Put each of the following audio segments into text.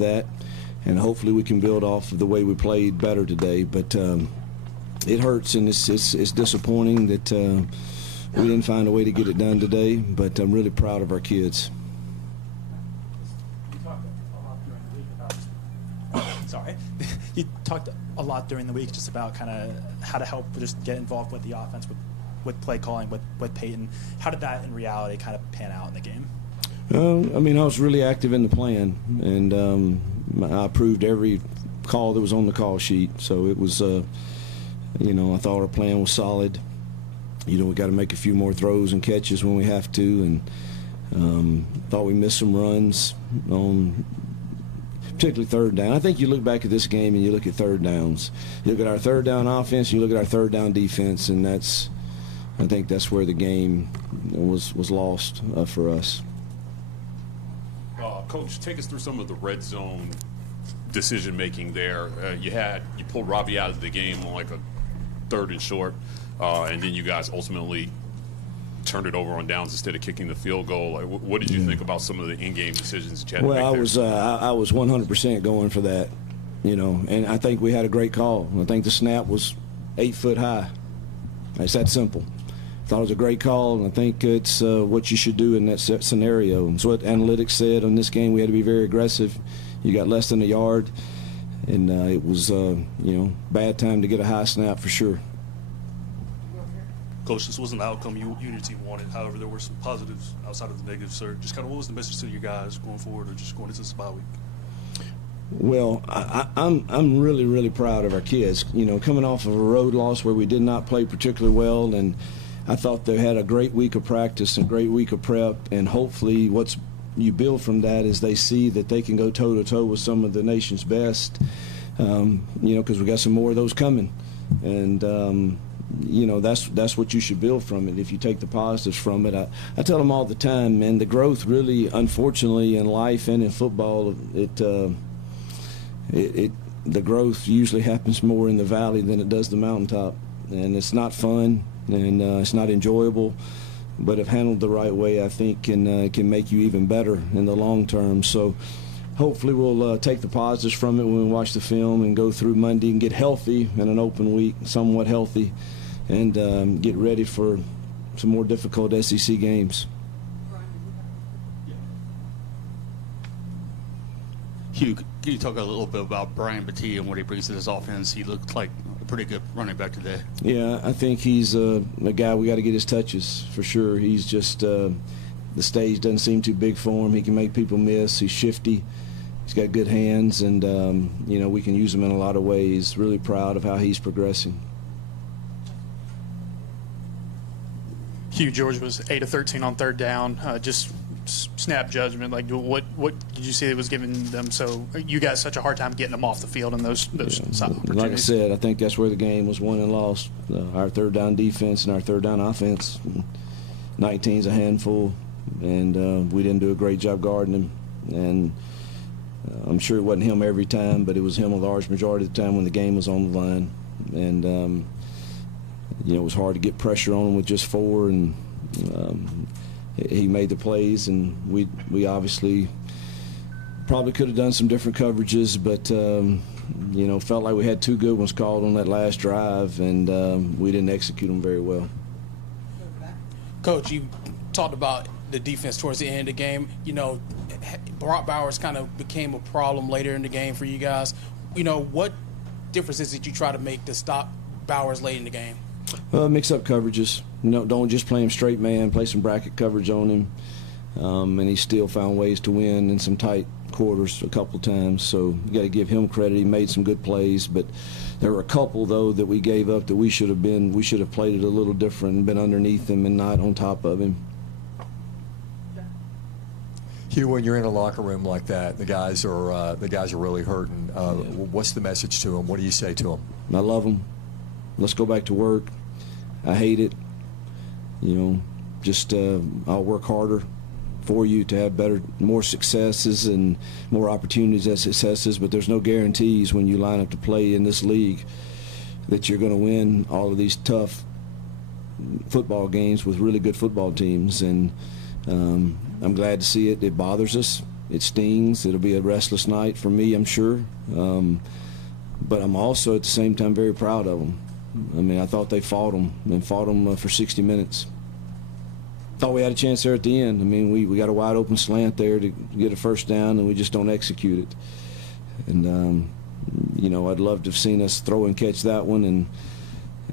that, and hopefully we can build off of the way we played better today. But it hurts, and it's disappointing that we didn't find a way to get it done today, but I'm really proud of our kids. You talked a lot during the week just about kind of how to help just get involved with the offense, with play calling, with Peyton. How did that in reality kind of pan out in the game? I mean, I was really active in the plan, and I approved every call that was on the call sheet. So it was, I thought our plan was solid. We got to make a few more throws and catches when we have to, and thought we missed some runs on particularly third down. I think you look back at this game and you look at third downs. You look at our third down offense, you look at our third down defense, and I think that's where the game was lost for us. Coach, take us through some of the red zone decision-making there. You pulled Robbie out of the game on like a 3rd and short, and then you guys ultimately turned it over on downs instead of kicking the field goal. Like, what did you think about some of the in-game decisions that you had to make there? I was 100% going for that, and I think we had a great call. I think the snap was 8 foot high. It's that simple. I thought it was a great call, and I think it's what you should do in that scenario. It's what analytics said on this game. We had to be very aggressive. You got less than a yard, and it was, bad time to get a high snap for sure. Coach, this wasn't the outcome you and your team wanted. However, there were some positives outside of the negatives, sir. Just kind of what was the message to you guys going forward, or just going into this bye week? Well, I'm really, really proud of our kids. Coming off of a road loss where we did not play particularly well, and I thought they had a great week of practice and a great week of prep, and hopefully what you build from that is they see that they can go toe-to-toe with some of the nation's best, because we got some more of those coming. And, that's what you should build from it if you take the positives from it. I tell them all the time, man, the growth really, unfortunately, in life and in football, the growth usually happens more in the valley than it does the mountaintop. And it's not fun, and it's not enjoyable, but if handled the right way, I think can make you even better in the long term. So hopefully we'll take the positives from it when we watch the film and go through Monday and get healthy in an open week, somewhat healthy, and get ready for some more difficult SEC games. Hugh, can you talk a little bit about Brian Battie and what he brings to this offense? He looked like a pretty good running back today. Yeah, I think he's a guy we got to get his touches for sure. He's just the stage doesn't seem too big for him. He can make people miss. He's shifty. He's got good hands, and we can use him in a lot of ways. Really proud of how he's progressing. Hugh, George was 8 of 13 on third down. Just snap judgment. Like, what did you see that was giving them you guys such a hard time getting them off the field in those opportunities? Like I said, I think that's where the game was won and lost. Our third down defense and our third down offense. 19's a handful, and we didn't do a great job guarding him. And I'm sure it wasn't him every time, but it was him a large majority of the time when the game was on the line. And it was hard to get pressure on him with just 4, and he made the plays, and we obviously probably could have done some different coverages, but felt like we had 2 good ones called on that last drive, and we didn't execute them very well. Coach, you talked about the defense towards the end of the game. Brock Bowers kind of became a problem later in the game for you guys. What differences did you try to make to stop Bowers late in the game? Mix up coverages. Don't just play him straight man. Play some bracket coverage on him, and he still found ways to win in some tight quarters a couple times. So you got to give him credit. He made some good plays, but there were a couple though that we gave up that we should have played it a little different and been underneath him and not on top of him. Hugh, when you're in a locker room like that, the guys are really hurting. What's the message to them? What do you say to them? I love them. Let's go back to work. I hate it. I'll work harder for you to have more successes and more opportunities as successes, but there's no guarantees when you line up to play in this league that you're going to win all of these tough football games with really good football teams. And I'm glad to see it. It bothers us. It stings. It'll be a restless night for me, I'm sure. But I'm also at the same time very proud of them. I mean, I thought they fought them for 60 minutes. Thought we had a chance there at the end. I mean, we got a wide open slant there to get a first down, and we just don't execute it. And you know, I'd love to have seen us throw and catch that one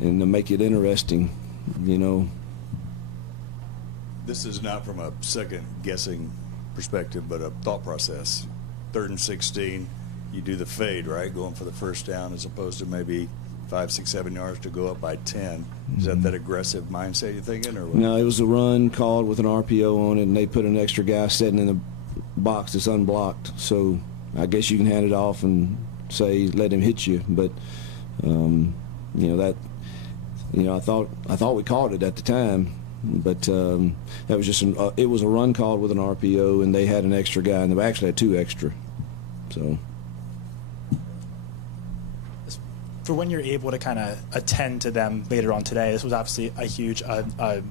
and to make it interesting, you know. This is not from a second-guessing perspective, but a thought process. 3rd and 16, you do the fade, right, going for the first down as opposed to maybe 5, 6, 7 yards to go up by 10. Is that aggressive mindset you're thinking? Or what? No, it was a run called with an RPO on it, and they put an extra guy sitting in the box that's unblocked. So I guess you can hand it off and say, let him hit you. But, you know, that, you know, I thought we called it at the time. But that was just it was a run called with an RPO, and they had an extra guy, and they actually had 2 extra. So for when you're able to kind of attend to them later on today, this was obviously a huge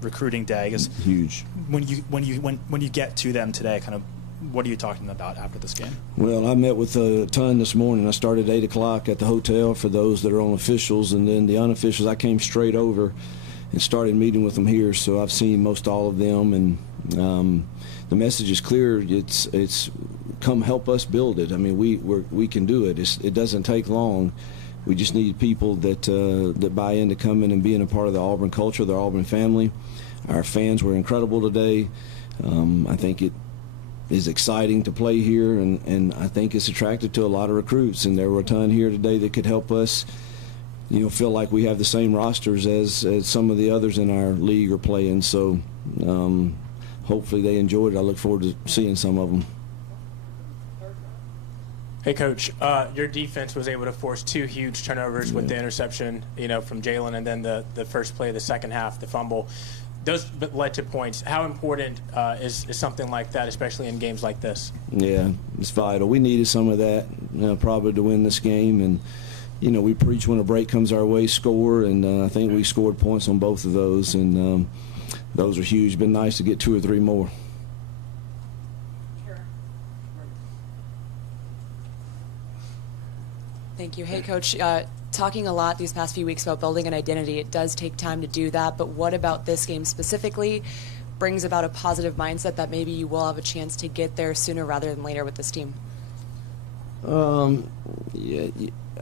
recruiting day. Huge. When you get to them today, kind of what are you talking about after this game? Well, I met with a ton this morning. I started at 8 o'clock at the hotel for those that are on officials, and then the unofficials, I came straight over and started meeting with them here. So I've seen most all of them, and the message is clear. It's come help us build it. I mean, we can do it. It doesn't take long. We just need people that buy into coming and being a part of the Auburn culture, the Auburn family. Our fans were incredible today. I think it is exciting to play here, and I think it's attracted to a lot of recruits. And there were a ton here today that could help us, you know, feel like we have the same rosters as some of the others in our league are playing. So hopefully they enjoyed it. I look forward to seeing some of them. Hey, Coach, your defense was able to force 2 huge turnovers with the interception, you know, from Jalen, and then the first play of the second half, the fumble. Those led to points. How important is something like that, especially in games like this? Yeah, it's vital. We needed some of that, probably to win this game. And, you know, we preach when a break comes our way, score, and I think we scored points on both of those, and those are huge. Been nice to get 2 or 3 more. Thank you. Hey, Coach, talking a lot these past few weeks about building an identity. It does take time to do that, but what about this game specifically brings about a positive mindset that maybe you will have a chance to get there sooner rather than later with this team? Yeah,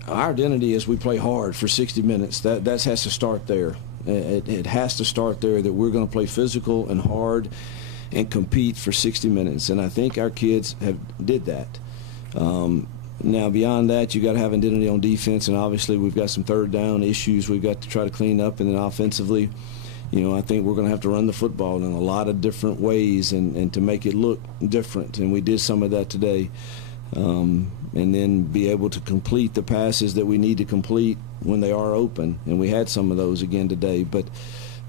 our identity is we play hard for 60 minutes. That has to start there. It has to start there, that we're going to play physical and hard and compete for 60 minutes, and I think our kids did that. Now, beyond that, you got to have identity on defense, and obviously we've got some third down issues we've got to try to clean up, and then offensively, you know, I think we're going to have to run the football in a lot of different ways and to make it look different, and we did some of that today. And then be able to complete the passes that we need to complete when they are open, and we had some of those again today. But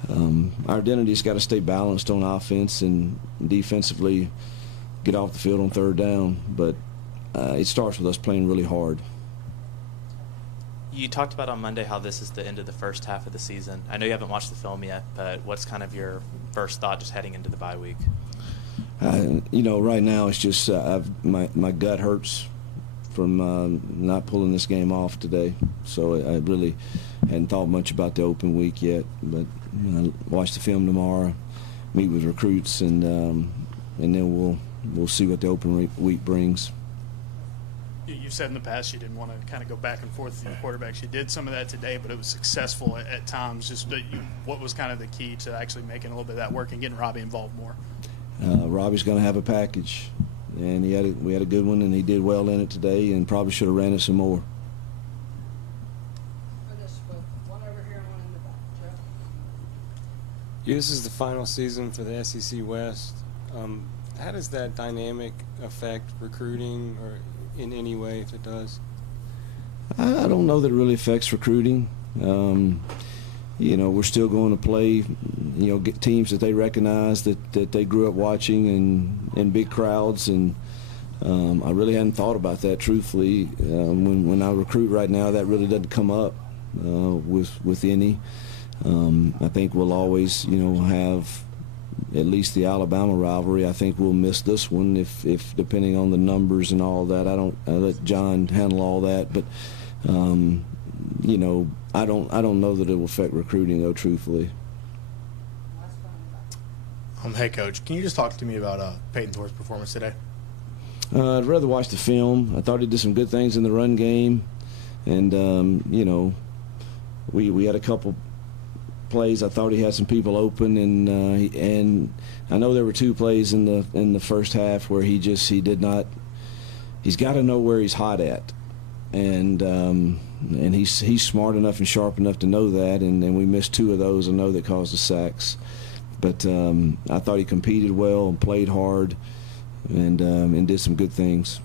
our identity's got to stay balanced on offense and defensively get off the field on third down. But it starts with us playing really hard. You talked about on Monday how this is the end of the first half of the season. I know you haven't watched the film yet, but what's kind of your first thought just heading into the bye week? You know, right now it's just my gut hurts from not pulling this game off today. So I really hadn't thought much about the open week yet. But I'll watch the film tomorrow, meet with recruits, and then we'll see what the open week brings. You've said in the past you didn't want to kind of go back and forth with the quarterbacks. You did some of that today, but it was successful at times. Just what was kind of the key to actually making a little bit of that work and getting Robbie involved more? Robbie's going to have a package, and we had a good one, and he did well in it today, and probably should have ran it some more. This is the final season for the SEC West. How does that dynamic affect recruiting, or in any way, if it does? I don't know that it really affects recruiting. You know, we're still going to play, you know, get teams that they recognize that they grew up watching and in big crowds, and I really hadn't thought about that, truthfully. When I recruit right now, that really doesn't come up with any. I think we'll always, you know, have at least the Alabama rivalry. I think we'll miss this one if depending on the numbers and all that. I'll let John handle all that, but you know, I don't know that it will affect recruiting, though, truthfully. Hey, Coach, can you just talk to me about Peyton Thorpe's performance today? I'd rather watch the film. I thought he did some good things in the run game, and you know, we had a couple plays. I thought he had some people open, and I know there were 2 plays in the first half where he did not. He's got to know where he's hot at, and he's smart enough and sharp enough to know that. And we missed 2 of those. I know that caused the sacks, but I thought he competed well and played hard, and did some good things.